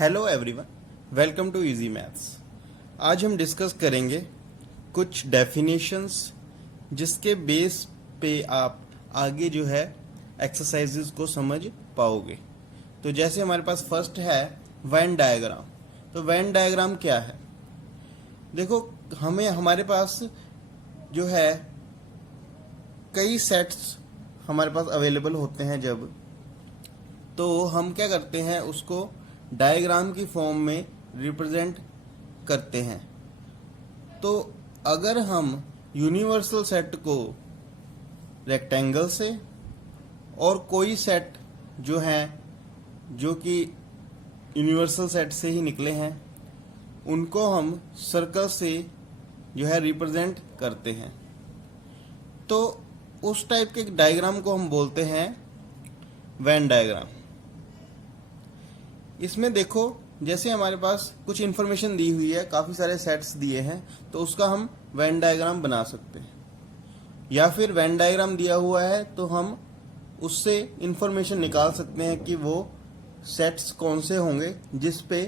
Hello everyone, welcome to easy maths. आज हम discuss करेंगे कुछ डेफिनेशंस जिसके बेस पे आप आगे जो है एक्सरसाइजेस को समझ पाओगे। तो जैसे हमारे पास फर्स्ट है वेन डायग्राम। तो वेन डायग्राम क्या है? देखो, हमें हमारे पास जो है कई सेट्स हमारे पास अवेलेबल होते हैं जब, तो हम क्या करते हैं, उसको डायग्राम की फॉर्म में रिप्रेजेंट करते हैं। तो अगर हम यूनिवर्सल सेट को रेक्टेंगल से और कोई सेट जो है जो कि यूनिवर्सल सेट से ही निकले हैं उनको हम सर्कल से जो है रिप्रेजेंट करते हैं, तो उस टाइप के डायग्राम को हम बोलते हैं वेन डायग्राम। इसमें देखो, जैसे हमारे पास कुछ इन्फॉर्मेशन दी हुई है, काफ़ी सारे सेट्स दिए हैं, तो उसका हम वेन डायग्राम बना सकते हैं। या फिर वेन डायग्राम दिया हुआ है तो हम उससे इन्फॉर्मेशन निकाल सकते हैं कि वो सेट्स कौन से होंगे जिस पे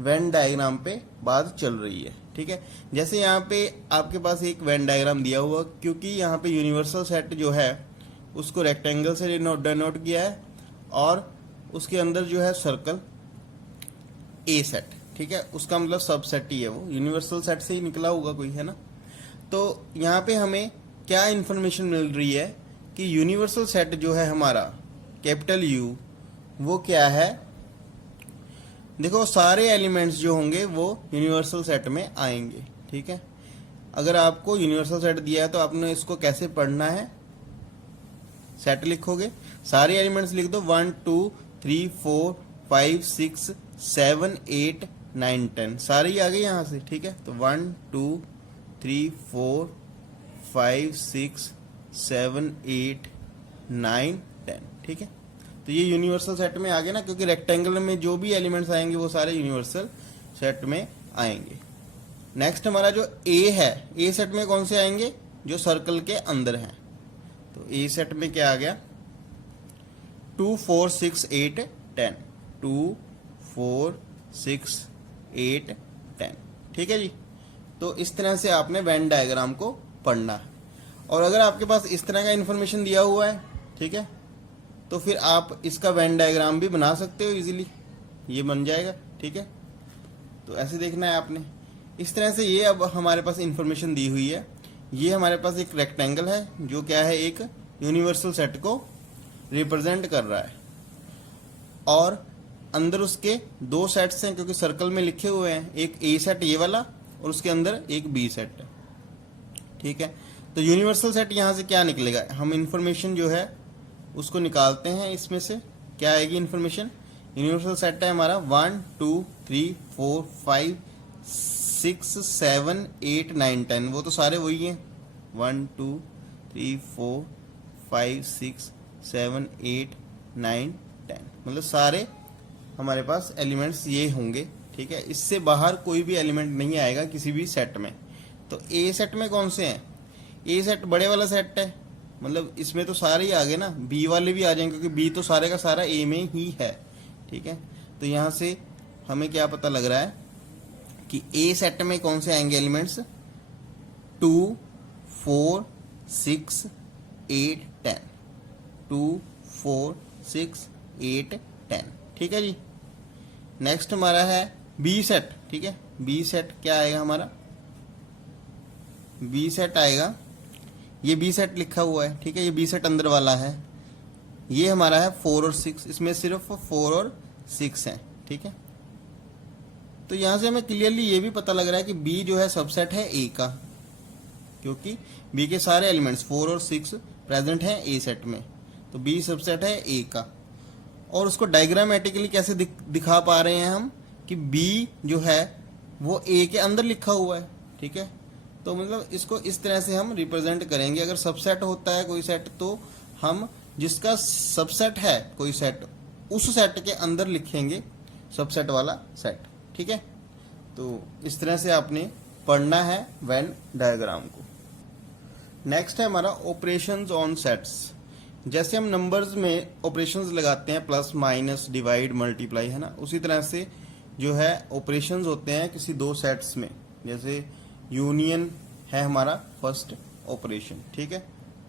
वेन डायग्राम पे बात चल रही है। ठीक है, जैसे यहाँ पे आपके पास एक वेन डायग्राम दिया हुआ, क्योंकि यहाँ पे यूनिवर्सल सेट जो है उसको रेक्टेंगल से डिनोट किया है और उसके अंदर जो है सर्कल ए सेट, ठीक है, उसका मतलब सब सेट ही है, वो यूनिवर्सल सेट से ही निकला होगा कोई, है ना। तो यहाँ पे हमें क्या इन्फॉर्मेशन मिल रही है कि यूनिवर्सल सेट जो है हमारा कैपिटल यू, वो क्या है। देखो, सारे एलिमेंट्स जो होंगे वो यूनिवर्सल सेट में आएंगे। ठीक है, अगर आपको यूनिवर्सल सेट दिया है तो आपने इसको कैसे पढ़ना है, सेट लिखोगे, सारे एलिमेंट्स लिख दो, 1 2 3 4 5 6 7 8 9 10, सारे ही आ गए यहाँ से। ठीक है, तो 1 2 3 4 5 6 7 8 9 10, ठीक है, तो ये यूनिवर्सल सेट में आ गए ना, क्योंकि रेक्टेंगल में जो भी एलिमेंट्स आएंगे वो सारे यूनिवर्सल सेट में आएंगे। नेक्स्ट हमारा जो ए है, ए सेट में कौन से आएंगे, जो सर्कल के अंदर हैं। तो ए सेट में क्या आ गया, 2 4 6 8 10, 2 4 6 8 10, ठीक है जी। तो इस तरह से आपने वेन डायग्राम को पढ़ना है। और अगर आपके पास इस तरह का इन्फॉर्मेशन दिया हुआ है, ठीक है, तो फिर आप इसका वेन डायग्राम भी बना सकते हो इजीली, ये बन जाएगा। ठीक है, तो ऐसे देखना है आपने इस तरह से। ये अब हमारे पास इन्फॉर्मेशन दी हुई है, ये हमारे पास एक रेक्टेंगल है जो क्या है, एक यूनिवर्सल सेट को रिप्रेजेंट कर रहा है, और अंदर उसके दो सेट्स हैं क्योंकि सर्कल में लिखे हुए हैं, एक ए सेट ये वाला और उसके अंदर एक बी सेट है। ठीक है, तो यूनिवर्सल सेट यहाँ से क्या निकलेगा, हम इन्फॉर्मेशन जो है उसको निकालते हैं। इसमें से क्या आएगी इन्फॉर्मेशन, यूनिवर्सल सेट है हमारा 1 2 3 4 5 6 7 8 9 10, वो तो सारे वही हैं, 1 2 3 4 5 6 7 8 9 10, मतलब सारे हमारे पास एलिमेंट्स ये होंगे। ठीक है, इससे बाहर कोई भी एलिमेंट नहीं आएगा किसी भी सेट में। तो ए सेट में कौन से हैं, ए सेट बड़े वाला सेट है, मतलब इसमें तो सारे ही आ गए ना, बी वाले भी आ जाएंगे क्योंकि बी तो सारे का सारा ए में ही है। ठीक है, तो यहाँ से हमें क्या पता लग रहा है कि ए सेट में कौन से आएंगे एलिमेंट्स, 2 4 6 8 10, 2 4 6 8 10, ठीक है जी। नेक्स्ट हमारा है बी सेट। ठीक है, बी सेट क्या आएगा हमारा, बी सेट आएगा, ये बी सेट लिखा हुआ है, ठीक है, ये बी सेट अंदर वाला है, ये हमारा है 4 और 6, इसमें सिर्फ 4 और 6 हैं। ठीक है, तो यहां से हमें क्लियरली ये भी पता लग रहा है कि बी जो है सबसेट है ए का, क्योंकि बी के सारे एलिमेंट्स 4 और 6 प्रेजेंट हैं ए सेट में, तो बी सबसेट है ए का। और उसको डायग्रामेटिकली कैसे दिखा पा रहे हैं हम कि बी जो है वो ए के अंदर लिखा हुआ है। ठीक है, तो मतलब इसको इस तरह से हम रिप्रेजेंट करेंगे। अगर सबसेट होता है कोई सेट, तो हम जिसका सबसेट है कोई सेट, उस सेट के अंदर लिखेंगे सबसेट वाला सेट। ठीक है, तो इस तरह से आपने पढ़ना है वेन डायग्राम को। नेक्स्ट है हमारा ऑपरेशंस ऑन सेट्स। जैसे हम नंबर्स में ऑपरेशंस लगाते हैं, प्लस माइनस डिवाइड मल्टीप्लाई, है ना, उसी तरह से जो है ऑपरेशंस होते हैं किसी दो सेट्स में, जैसे यूनियन है हमारा फर्स्ट ऑपरेशन, ठीक है।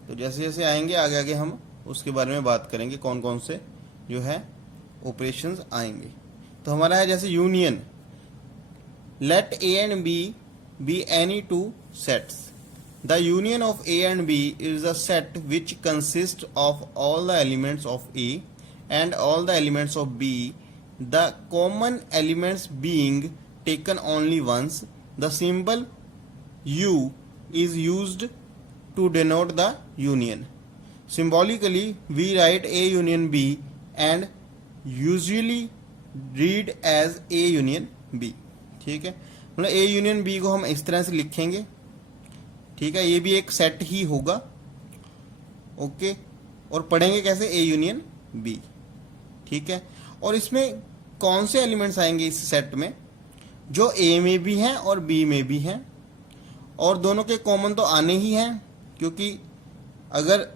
तो जैसे जैसे आएंगे आगे आगे हम उसके बारे में बात करेंगे कौन कौन से जो है ऑपरेशंस आएंगे। तो हमारा है जैसे union, let A and B any two sets. The union of A and B is a set which consist of all the elements of A and all the elements of B, the common elements being taken only once. The symbol U is used to denote the union. Symbolically, we write A union B and usually read as A union B. ठीक है, मतलब A union B को हम इस तरह से लिखेंगे, ठीक है। ये भी एक सेट ही होगा, ओके। और पढ़ेंगे कैसे, A union B, ठीक है। और इसमें कौन से एलिमेंट्स आएंगे इस सेट में, जो ए में भी हैं और बी में भी हैं, और दोनों के कॉमन तो आने ही हैं, क्योंकि अगर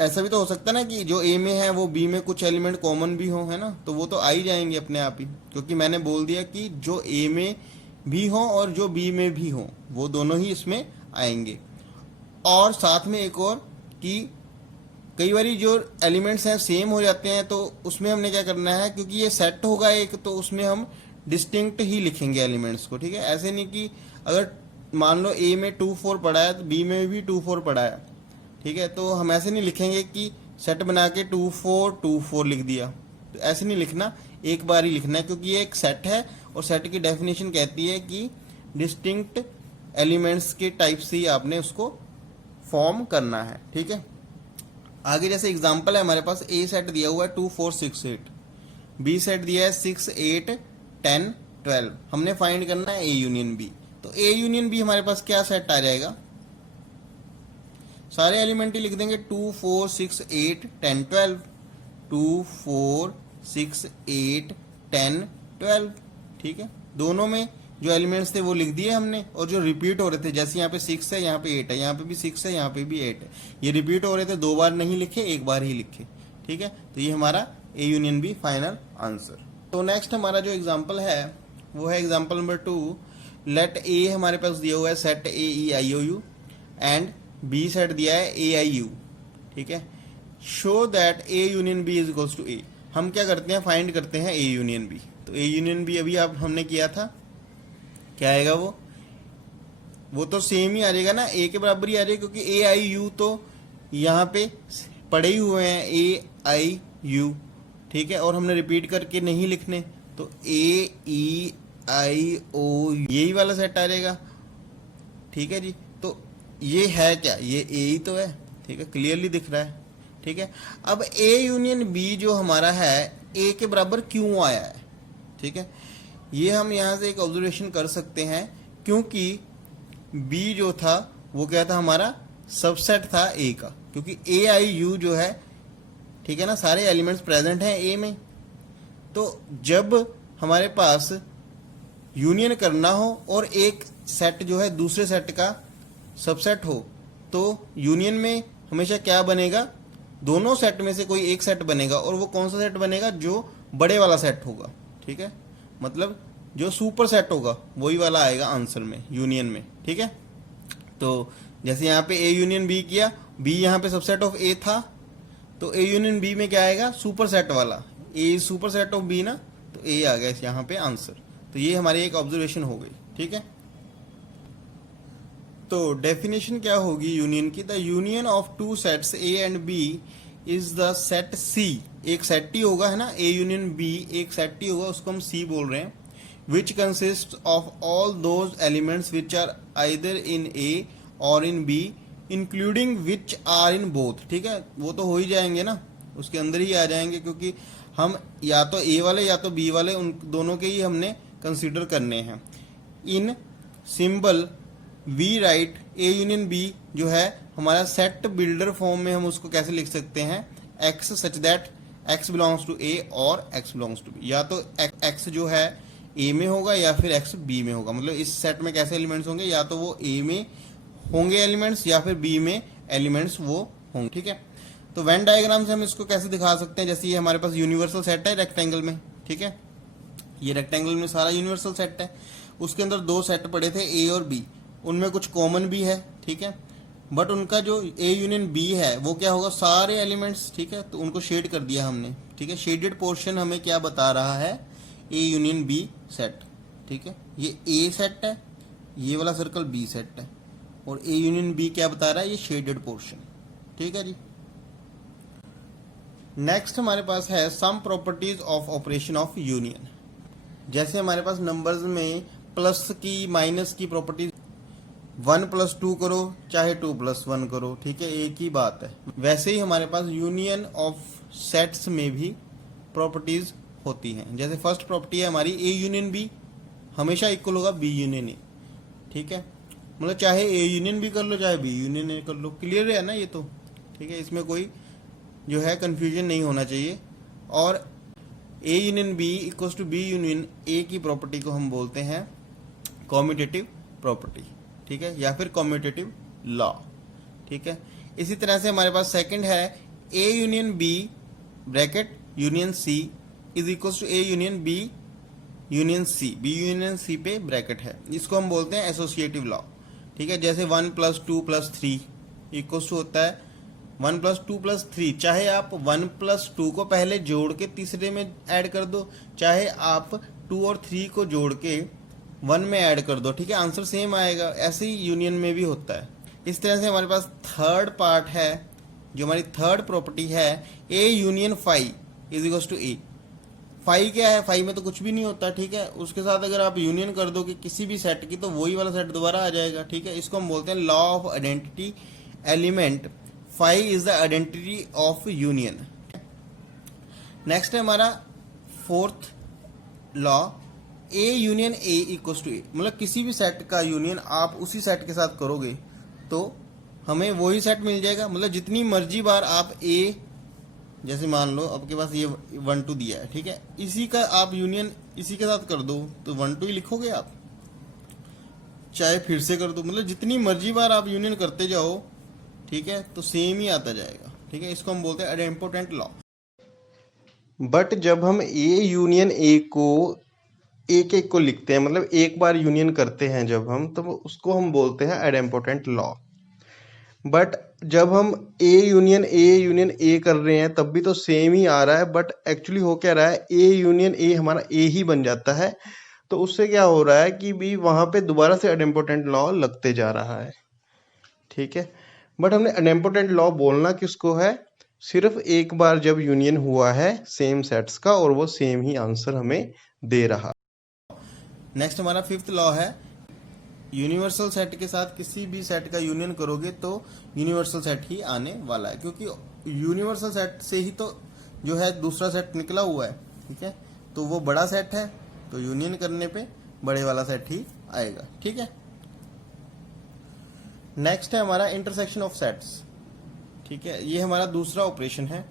ऐसा भी तो हो सकता है ना कि जो ए में है वो बी में कुछ एलिमेंट कॉमन भी हो, है ना, तो वो तो आ ही जाएंगे अपने आप ही, क्योंकि मैंने बोल दिया कि जो ए में भी हो और जो बी में भी हो वो दोनों ही इसमें आएंगे। और साथ में एक और कि कई बार जो एलिमेंट्स हैं सेम हो जाते हैं, तो उसमें हमने क्या करना है, क्योंकि ये सेट होगा एक, तो उसमें हम डिस्टिंक्ट ही लिखेंगे एलिमेंट्स को, ठीक है। ऐसे नहीं कि अगर मान लो ए में 2 4 पड़ा है तो बी में भी 2 4 पड़ा है, ठीक है, तो हम ऐसे नहीं लिखेंगे कि सेट बना के 2 4 लिख दिया, तो ऐसे नहीं लिखना, एक बार ही लिखना है, क्योंकि ये एक सेट है और सेट की डेफिनेशन कहती है कि डिस्टिंक्ट एलिमेंट्स के टाइप से ही आपने उसको फॉर्म करना है, ठीक है। आगे जैसे एग्जांपल है हमारे पास, ए सेट दिया हुआ है 2 4 6 8, बी सेट दिया है 6 8 10 12, हमने फाइंड करना है ए यूनियन बी। तो ए यूनियन बी हमारे पास क्या सेट आ जाएगा, सारे एलिमेंट ही लिख देंगे 2 4 6 8 10 12, 2 4 6 8 10 12, ठीक है। दोनों में जो एलिमेंट्स थे वो लिख दिए हमने, और जो रिपीट हो रहे थे, जैसे यहाँ पे 6 है, यहाँ पे 8 है, यहाँ पे भी 6 है, यहाँ पे भी 8 है, ये रिपीट हो रहे थे, 2 बार नहीं लिखे, एक बार ही लिखे, ठीक है। तो ये हमारा A union B final answer. तो नेक्स्ट हमारा जो एग्जांपल है वो है एग्जांपल नंबर 2। लेट ए हमारे पास दिया हुआ है set A E I O U and B set दिया है ए आई यू, ठीक है। Show that A union B is equals to A. हम क्या करते हैं, फाइंड करते हैं ए यूनियन बी। तो ए यूनियन बी अभी आप हमने किया था, क्या आएगा वो तो सेम ही आ जाएगा ना, ए के बराबर ही आ जाएगा, क्योंकि ए आई यू तो यहाँ पे पड़े ही हुए हैं, ए आई यू, ठीक है। और हमने रिपीट करके नहीं लिखने, तो ए ई आई ओ यही वाला सेट आ जाएगा, ठीक है जी। तो ये है क्या, ये ए ही तो है, ठीक है, क्लियरली दिख रहा है, ठीक है। अब ए यूनियन बी जो हमारा है ए के बराबर क्यों आया है, ठीक है, ये हम यहाँ से एक ऑब्जर्वेशन कर सकते हैं, क्योंकि बी जो था वो क्या था, हमारा सबसेट था ए का, क्योंकि ए आई यू जो है, ठीक है ना, सारे एलिमेंट्स प्रेजेंट हैं ए में। तो जब हमारे पास यूनियन करना हो और एक सेट जो है दूसरे सेट का सबसेट हो, तो यूनियन में हमेशा क्या बनेगा, दोनों सेट में से कोई एक सेट बनेगा, और वो कौन सा सेट बनेगा, जो बड़े वाला सेट होगा, ठीक है, मतलब जो सुपर सेट होगा वही वाला आएगा आंसर में, यूनियन में, ठीक है। तो जैसे यहाँ पे ए यूनियन बी किया, बी यहाँ पे सबसेट ऑफ ए था, तो ए यूनियन बी में क्या आएगा, सुपर सेट वाला, ए सुपर सेट ऑफ बी ना, तो ए आ गया यहाँ पे आंसर। तो ये हमारी एक ऑब्जर्वेशन हो गई, ठीक है। तो डेफिनेशन क्या होगी यूनियन की, the union of two sets A and B is the set C. एक सेट ही होगा, है ना, ए यूनियन बी एक सेट ही होगा, उसको हम सी बोल रहे हैं, which consist of all those elements which are either in A or in B including which are in both, ठीक है। वो तो हो ही जाएंगे ना, उसके अंदर ही आ जाएंगे, क्योंकि हम या तो ए वाले या तो बी वाले, उन दोनों के ही हमने कंसीडर करने हैं। In symbol we write A union B जो है हमारा सेट बिल्डर फॉर्म में हम उसको कैसे लिख सकते हैं, X such that X belongs to A or X belongs to be. या तो एक्स जो है ए में होगा या फिर एक्स बी में होगा, मतलब इस सेट में कैसे एलिमेंट्स होंगे, या तो वो ए में होंगे एलिमेंट्स या फिर बी में एलिमेंट्स वो होंगे, ठीक है। तो वेन डायग्राम से हम इसको कैसे दिखा सकते हैं, जैसे ये हमारे पास यूनिवर्सल सेट है रेक्टेंगल में, ठीक है। ये रेक्टेंगल में सारा यूनिवर्सल सेट है, उसके अंदर दो सेट पड़े थे ए और बी, उनमें कुछ कॉमन भी है, ठीक है, बट उनका जो ए यूनियन बी है वो क्या होगा, सारे एलिमेंट्स, ठीक है, तो उनको शेड कर दिया हमने, ठीक है। शेडेड पोर्शन हमें क्या बता रहा है, ए यूनियन बी सेट, ठीक है, ये ए सेट है, ये वाला सर्कल बी सेट है, और ए यूनियन बी क्या बता रहा है, ये शेडेड पोर्शन, ठीक है जी। नेक्स्ट हमारे पास है some properties of operation of union. जैसे हमारे पास नंबर्स में प्लस की माइनस की प्रॉपर्टीज 1+2 करो चाहे 2+1 करो, ठीक है, एक ही बात है। वैसे ही हमारे पास यूनियन ऑफ सेट्स में भी प्रॉपर्टीज होती हैं। जैसे फर्स्ट प्रॉपर्टी है हमारी ए यूनियन बी हमेशा इक्वल होगा बी यूनियन ए, ठीक है, मतलब चाहे ए यूनियन बी कर लो चाहे बी यूनियन ए कर लो, क्लियर है ना ये तो, ठीक है, इसमें कोई जो है कंफ्यूजन नहीं होना चाहिए। और A union B equals to B union A की प्रॉपर्टी को हम बोलते हैं कॉम्यूटेटिव प्रॉपर्टी, ठीक है, या फिर कॉम्यूटेटिव लॉ, ठीक है। इसी तरह से हमारे पास सेकंड है A union B bracket union C is equals to A union B union C, B union C पे ब्रैकेट है, इसको हम बोलते हैं एसोसिएटिव लॉ, ठीक है। जैसे 1+2+3 इक्वल्स टू होता है 1+2+3, चाहे आप 1+2 को पहले जोड़ के तीसरे में ऐड कर दो, चाहे आप 2 और 3 को जोड़ के 1 में ऐड कर दो, ठीक है, आंसर सेम आएगा। ऐसे ही यूनियन में भी होता है। इस तरह से हमारे पास थर्ड पार्ट है, जो हमारी थर्ड प्रॉपर्टी है A union phi is equals to A. Phi क्या है, फाई में तो कुछ भी नहीं होता, ठीक है, उसके साथ अगर आप यूनियन कर दो कि किसी भी सेट की तो वही वाला सेट दोबारा आ जाएगा, ठीक है। इसको हम बोलते हैं law of identity element, phi is the identity of union. Next है हमारा fourth law A union A equals to A, मतलब किसी भी सेट का यूनियन आप उसी सेट के साथ करोगे तो हमें वही सेट मिल जाएगा, मतलब जितनी मर्जी बार आप ए, जैसे मान लो आपके पास ये 1 2 दिया है, ठीक है, इसी का आप यूनियन इसी के साथ कर दो तो 1 2 ही लिखोगे आप, चाहे फिर से कर दो, मतलब जितनी मर्जी बार आप यूनियन करते जाओ, ठीक है, तो सेम ही आता जाएगा, ठीक है। इसको हम बोलते हैं इम्पोर्टेंट लॉ। बट जब हम ए यूनियन ए को एक एक को लिखते हैं, मतलब एक बार यूनियन करते हैं जब हम, तो उसको हम बोलते हैं आइडेम्पोटेंट लॉ। बट जब हम ए यूनियन ए कर रहे हैं तब भी तो सेम ही आ रहा है, बट एक्चुअली हो क्या रहा है, ए यूनियन ए हमारा ए ही बन जाता है, तो उससे क्या हो रहा है कि भी वहां पे दोबारा से आइडेम्पोटेंट लॉ लगते जा रहा है, ठीक है। बट हमने आइडेम्पोटेंट लॉ बोलना किसको है, सिर्फ एक बार जब यूनियन हुआ है सेम सेट्स का और वो सेम ही आंसर हमें दे रहा। नेक्स्ट हमारा फिफ्थ लॉ है यूनिवर्सल सेट के साथ किसी भी सेट का यूनियन करोगे तो यूनिवर्सल सेट ही आने वाला है, क्योंकि यूनिवर्सल सेट से ही तो जो है दूसरा सेट निकला हुआ है, ठीक है, तो वो बड़ा सेट है तो यूनियन करने पे बड़े वाला सेट ही आएगा, ठीक है। नेक्स्ट है हमारा इंटरसेक्शन ऑफ सेट्स, ठीक है, ये हमारा दूसरा ऑपरेशन है।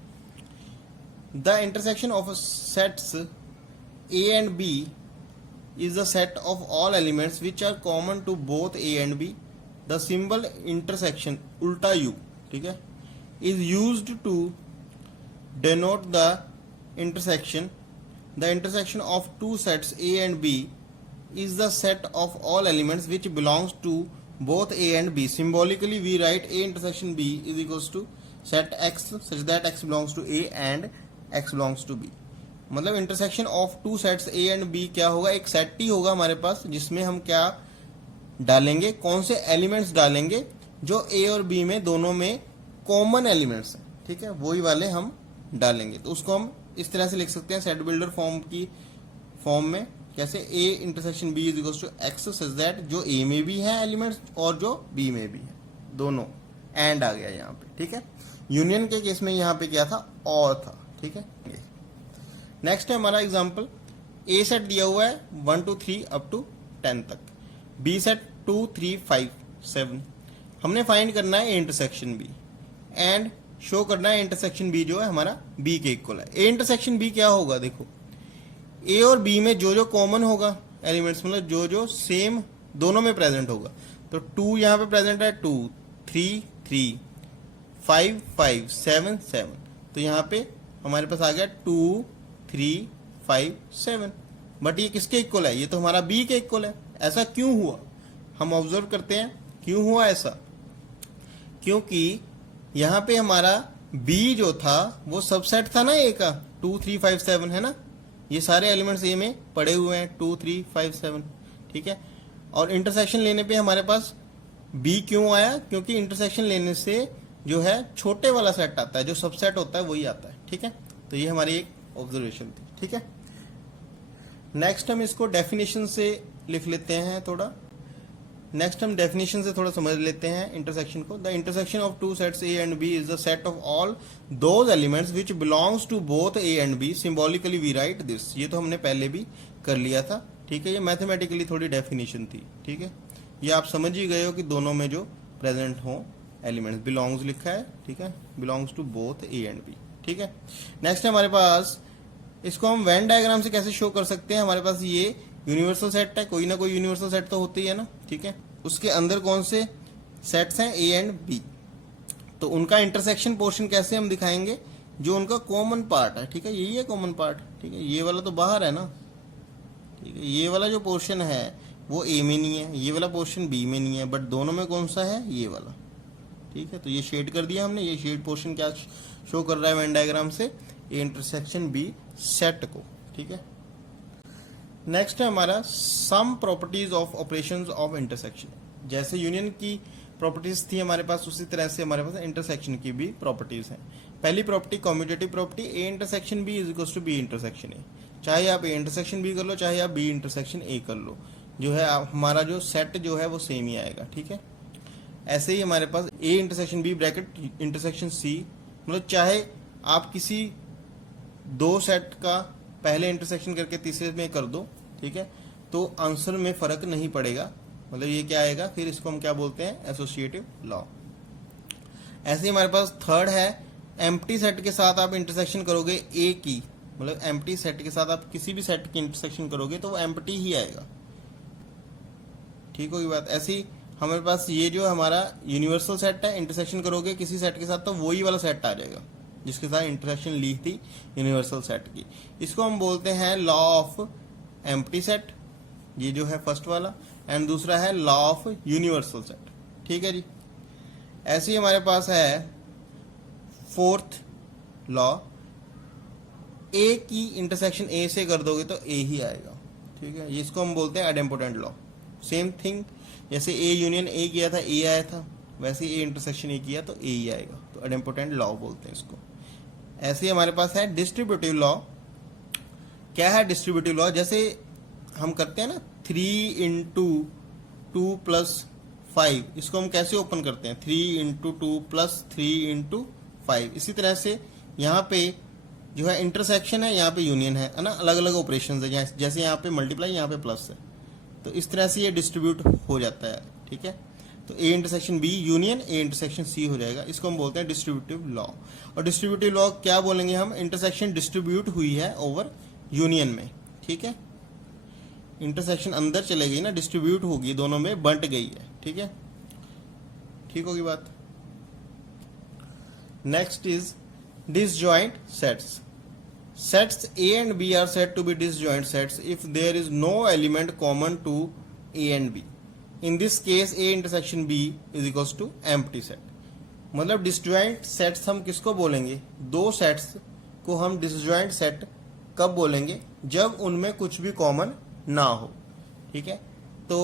The intersection of sets A and B is the set of all elements which are common to both A and B. The symbol intersection ulta U, ठीक है, is used to denote the intersection. The intersection of two sets A and B is the set of all elements which belongs to both A and B. Symbolically we write A intersection B is equals to set X such that X belongs to A and X belongs to B. मतलब intersection of two sets A and B क्या होगा, एक सेट ही होगा हमारे पास जिसमें हम क्या डालेंगे, कौन से एलिमेंट्स डालेंगे जो ए और बी में दोनों में कॉमन एलिमेंट्स हैं, ठीक है, वही वाले हम डालेंगे। तो उसको हम इस तरह से लिख सकते हैं सेट बिल्डर फॉर्म में, कैसे A intersection B is equals to x such that जो ए में भी है एलिमेंट्स और जो बी में भी है दोनों, एंड आ गया यहाँ पे, ठीक है। यूनियन के केस में यहाँ पे क्या था, और था, ठीक है। नेक्स्ट है हमारा एग्जांपल, ए सेट दिया हुआ है 1 2 3 अप टू 10 तक, बी सेट 2 3 5 7, हमने फाइंड करना है A intersection B and show करना है इंटरसेक्शन बी जो है हमारा बी के इक्वल है। ए इंटरसेक्शन बी क्या होगा, देखो ए और बी में जो जो कॉमन होगा एलिमेंट्स, मतलब जो जो सेम दोनों में प्रेजेंट होगा, तो 2 यहाँ पे प्रेजेंट है, 2 3 3 5 5 7 7, तो यहाँ पे हमारे पास आ गया 2 3 5 7, बट ये किसके इक्वल है, ये तो हमारा बी के इक्वल है। ऐसा क्यों हुआ, हम ऑब्जर्व करते हैं क्यों हुआ ऐसा। क्योंकि यहाँ पे हमारा बी जो था वो सबसेट था ना ए का, 2 3 5 7 है ना, ये सारे एलिमेंट्स ए में पड़े हुए हैं 2 3 5 7, ठीक है। और इंटरसेक्शन लेने पे हमारे पास बी क्यों आया, क्योंकि इंटरसेक्शन लेने से जो है छोटे वाला सेट आता है, जो सबसेट होता है वही आता है, ठीक है। तो ये हमारी एक ऑब्जर्वेशन थी, ठीक है। नेक्स्ट हम इसको डेफिनेशन से लिख लेते हैं थोड़ा। नेक्स्ट हम डेफिनेशन से थोड़ा समझ लेते हैं इंटरसेक्शन को। The intersection of two sets A and B is the set of all those elements which belongs to both A and B, symbolically we write this. ये तो हमने पहले भी कर लिया था, ठीक है। ये मैथमेटिकली थोड़ी डेफिनेशन थी, ठीक है। ये आप समझ ही गए हो कि दोनों में जो प्रेजेंट हो एलिमेंट्स, बिलोंग्स लिखा है, ठीक है, belongs to both A and B, ठीक है। नेक्स्ट हमारे पास इसको हम वेन डायग्राम से कैसे शो कर सकते हैं। हमारे पास ये यूनिवर्सल सेट है, कोई ना कोई यूनिवर्सल सेट तो होती है ना, ठीक है। उसके अंदर कौन से सेट्स हैं, ए एंड बी, तो उनका इंटरसेक्शन पोर्शन कैसे हम दिखाएंगे, जो उनका कॉमन पार्ट है, ठीक है। यही है कॉमन पार्ट, ठीक है। ये वाला तो बाहर है ना, ठीक है। ये वाला जो पोर्शन है वो ए में नहीं है, ये वाला पोर्शन बी में नहीं है, बट दोनों में कौन सा है, ये वाला, ठीक है। तो ये शेड कर दिया हमने। ये शेड पोर्शन क्या शो कर रहा है वेन डायग्राम से, ए इंटरसेक्शन बी सेट को, ठीक है। नेक्स्ट है हमारा some properties of operations of intersection. जैसे यूनियन की प्रॉपर्टीज थी हमारे पास, उसी तरह से हमारे पास इंटरसेक्शन की भी प्रॉपर्टीज हैं। पहली property commutative property, A intersection B is equal to B intersection A. चाहे आप ए इंटरसेक्शन बी कर लो, चाहे आप बी इंटरसेक्शन ए कर लो, जो है हमारा जो सेट जो है वो सेम ही आएगा, ठीक है। ऐसे ही हमारे पास A intersection B bracket intersection C, मतलब चाहे आप किसी दो सेट का पहले इंटरसेक्शन करके तीसरे में कर दो, ठीक है, तो आंसर में फर्क नहीं पड़ेगा, मतलब ये क्या आएगा, फिर इसको हम क्या बोलते हैं, एसोसिएटिव लॉ। ऐसे ही हमारे पास थर्ड है, एम्प्टी सेट के साथ आप इंटरसेक्शन करोगे ए की, मतलब एम्प्टी सेट के साथ आप किसी भी सेट की इंटरसेक्शन करोगे तो वो एम्प्टी ही आएगा, ठीक होगी बात। ऐसे ही हमारे पास ये जो हमारा यूनिवर्सल सेट है, इंटरसेक्शन करोगे किसी सेट के साथ तो वही वाला सेट आ जाएगा जिसके साथ इंटरसेक्शन ली थी यूनिवर्सल सेट की। इसको हम बोलते हैं लॉ ऑफ एम्प्टी सेट, ये जो है फर्स्ट वाला, एंड दूसरा है लॉ ऑफ यूनिवर्सल सेट, ठीक है जी। ऐसे ही हमारे पास है फोर्थ लॉ, ए की इंटरसेक्शन ए से कर दोगे तो ए ही आएगा, ठीक है। इसको हम बोलते हैं आइडेम्पोटेंट लॉ। सेम थिंग, जैसे ए यूनियन ए किया था ए आया था, वैसे ए इंटरसेक्शन ए किया तो ए ही आएगा, तो आइडेम्पोटेंट लॉ बोलते हैं इसको। ऐसे ही हमारे पास है डिस्ट्रीब्यूटिव लॉ। क्या है डिस्ट्रीब्यूटिव लॉ, जैसे हम करते हैं ना 3 इंटू 2 प्लस 5, इसको हम कैसे ओपन करते हैं, 3 इंटू 2 प्लस 3 इंटू 5। इसी तरह से यहाँ पे जो है इंटरसेक्शन है, यहाँ पे यूनियन है ना, अलग अलग ऑपरेशन है, जैसे यहाँ पे मल्टीप्लाई यहाँ पे प्लस है, तो इस तरह से ये डिस्ट्रीब्यूट हो जाता है, ठीक है। तो A intersection B union A intersection C हो जाएगा, इसको हम बोलते हैं डिस्ट्रीब्यूटिव लॉ। और डिस्ट्रीब्यूटिव लॉ क्या बोलेंगे हम, इंटरसेक्शन डिस्ट्रीब्यूट हुई है ओवर यूनियन में, ठीक है। इंटरसेक्शन अंदर चले गई ना, डिस्ट्रीब्यूट होगी, दोनों में बंट गई है, ठीक है, ठीक होगी बात। Next is disjoint sets. Sets A and B are said to be disjoint sets if there is no element common to A and B. In this case, A intersection B is equals to empty set. मतलब disjoint sets हम किसको बोलेंगे, दो sets को हम disjoint set कब बोलेंगे, जब उनमें कुछ भी कॉमन ना हो, ठीक है। तो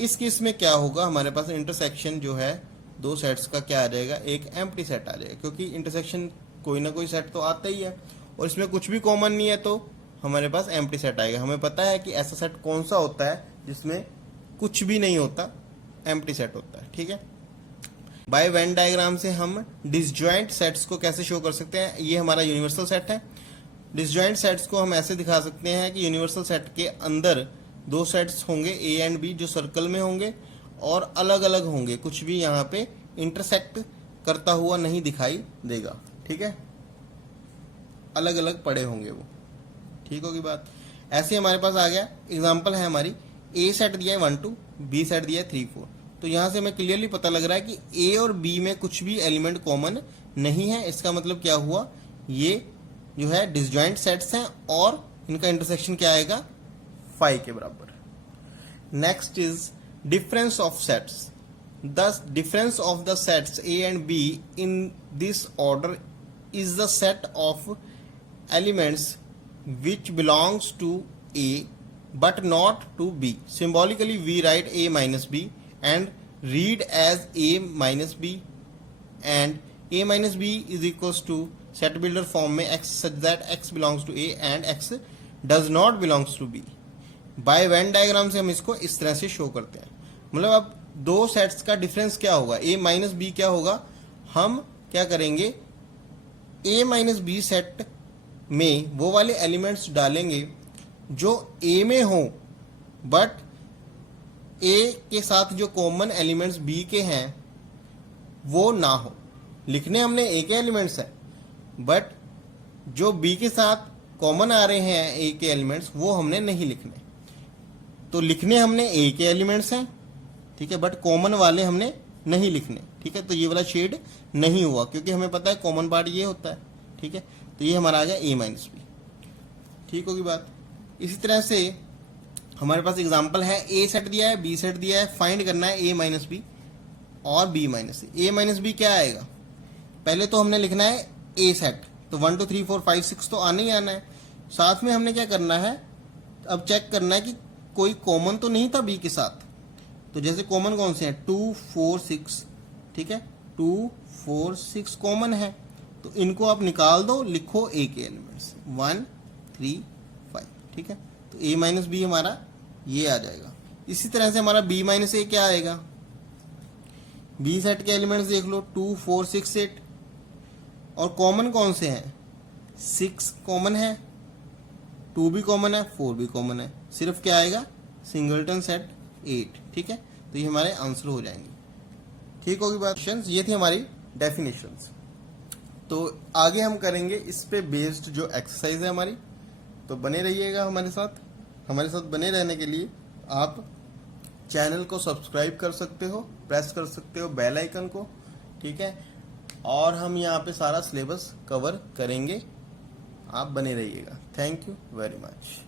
इस केस में क्या होगा, हमारे पास इंटरसेक्शन जो है दो सेट्स का क्या आ जाएगा, एक एम्प्टी सेट आ जाएगा, क्योंकि इंटरसेक्शन कोई ना कोई सेट तो आता ही है और इसमें कुछ भी कॉमन नहीं है, तो हमारे पास एम्प्टी सेट आएगा। हमें पता है कि ऐसा सेट कौन सा होता है जिसमें कुछ भी नहीं होता, एम्प्टी सेट होता है, ठीक है। बाय वेन डायग्राम से हम डिसजॉइंट सेट्स को कैसे शो कर सकते हैं, ये हमारा यूनिवर्सल सेट है। डिसजॉइंट सेट्स को हम ऐसे दिखा सकते हैं कि यूनिवर्सल सेट के अंदर दो सेट्स होंगे ए एंड बी, जो सर्कल में होंगे और अलग अलग होंगे, कुछ भी यहाँ पे इंटरसेक्ट करता हुआ नहीं दिखाई देगा, ठीक है, अलग अलग पड़े होंगे वो, ठीक होगी बात। ऐसे हमारे पास आ गया एग्जांपल है हमारी, ए सेट दिया है 1 2, बी सेट दिया है 3 4। तो यहाँ से हमें क्लियरली पता लग रहा है कि ए और बी में कुछ भी एलिमेंट कॉमन नहीं है। इसका मतलब क्या हुआ, ये जो है डिसजॉइंट सेट्स हैं और इनका इंटरसेक्शन क्या आएगा, 5 के बराबर। Next is difference of sets. The difference of the sets A and B in this order is the set of elements which belongs to A but not to B. Symbolically we write A minus B and read as A minus B, and A minus B is equals to set builder form में X such that X belongs to A and X does not belongs to B. By Venn diagram से हम इसको इस तरह से show करते हैं। मतलब अब दो सेट्स का डिफरेंस क्या होगा, ए माइनस बी क्या होगा, हम क्या करेंगे, ए माइनस बी सेट में वो वाले एलिमेंट्स डालेंगे जो ए में हो बट ए के साथ जो कॉमन एलिमेंट्स बी के हैं वो ना हो। लिखने हमने ए के एलिमेंट्स हैं बट जो बी के साथ कॉमन आ रहे हैं ए के एलिमेंट्स वो हमने नहीं लिखने। तो लिखने हमने ए के एलिमेंट्स हैं, ठीक है, बट कॉमन वाले हमने नहीं लिखने, ठीक है। तो ये वाला शेड नहीं हुआ क्योंकि हमें पता है कॉमन पार्ट ये होता है, ठीक है। तो ये हमारा आ गया ए माइनस बी, ठीक होगी बात। इसी तरह से हमारे पास एग्जांपल है, ए सेट दिया है, बी सेट दिया है, फाइंड करना है ए माइनस बी और बी माइनस सी। ए माइनस बी क्या आएगा, पहले तो हमने लिखना है ए सेट, तो 1 2 3 4 5 6 तो आना ही आना है। साथ में हमने क्या करना है, अब चेक करना है कि कोई कॉमन तो नहीं था बी के साथ। तो जैसे कॉमन कौन से हैं, 2 4 6, ठीक है, 2 4 6 कॉमन है, तो इनको आप निकाल दो, लिखो ए के एलिमेंट्स 1 3 5, ठीक है। तो ए माइनस बी हमारा ये आ जाएगा। इसी तरह से हमारा बी माइनस ए क्या आएगा, बी सेट के एलिमेंट्स देख लो, 2 4 6 8, और कॉमन कौन से हैं, 6 कॉमन है, 2 भी कॉमन है, 4 भी कॉमन है, सिर्फ क्या आएगा, सिंगलटन सेट 8, ठीक है। तो ये हमारे आंसर हो जाएंगे, ठीक होगी बात। ये थी हमारी डेफिनेशंस। तो आगे हम करेंगे इस पे बेस्ड जो एक्सरसाइज है हमारी। तो बने रहिएगा हमारे साथ। हमारे साथ बने रहने के लिए आप चैनल को सब्सक्राइब कर सकते हो, प्रेस कर सकते हो बेल आइकन को, ठीक है। और हम यहाँ पे सारा सिलेबस कवर करेंगे, आप बने रहिएगा। Thank you very much.